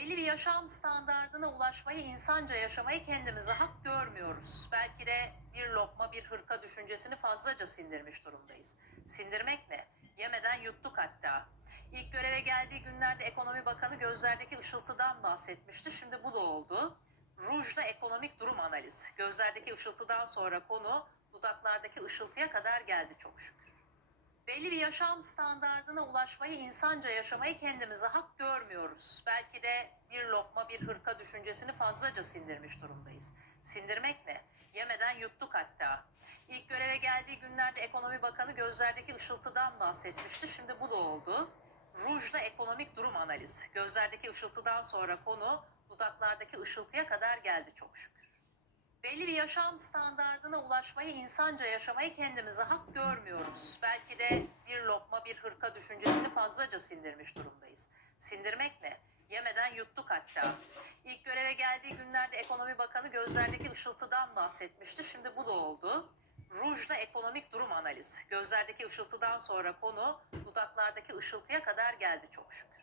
Belli bir yaşam standardına ulaşmayı, insanca yaşamayı kendimize hak görmüyoruz. Belki de bir lokma, bir hırka düşüncesini fazlaca sindirmiş durumdayız. Sindirmek ne? Yemeden yuttuk hatta. İlk göreve geldiği günlerde Ekonomi Bakanı gözlerdeki ışıltıdan bahsetmişti. Şimdi bu da oldu. Rujla ekonomik durum analizi. Gözlerdeki ışıltıdan sonra konu dudaklardaki ışıltıya kadar geldi çok şükür. Belli bir yaşam standardına ulaşmayı, insanca yaşamayı kendimize hak görmüyoruz. Belki de bir lokma, bir hırka düşüncesini fazlaca sindirmiş durumdayız. Sindirmek ne? Yemeden yuttuk hatta. İlk göreve geldiği günlerde Ekonomi Bakanı gözlerdeki ışıltıdan bahsetmişti. Şimdi bu da oldu. Rujla ekonomik durum analizi. Gözlerdeki ışıltıdan sonra konu dudaklardaki ışıltıya kadar geldi çok şükür. Belli bir yaşam standardına ulaşmayı, insanca yaşamayı kendimize hak görmüyoruz. Belki de bir lokma, bir hırka düşüncesini fazlaca sindirmiş durumdayız. Sindirmek ne? Yemeden yuttuk hatta. İlk göreve geldiği günlerde Ekonomi Bakanı gözlerdeki ışıltıdan bahsetmişti. Şimdi bu da oldu. Rujla ekonomik durum analizi. Gözlerdeki ışıltıdan sonra konu dudaklardaki ışıltıya kadar geldi çok şükür.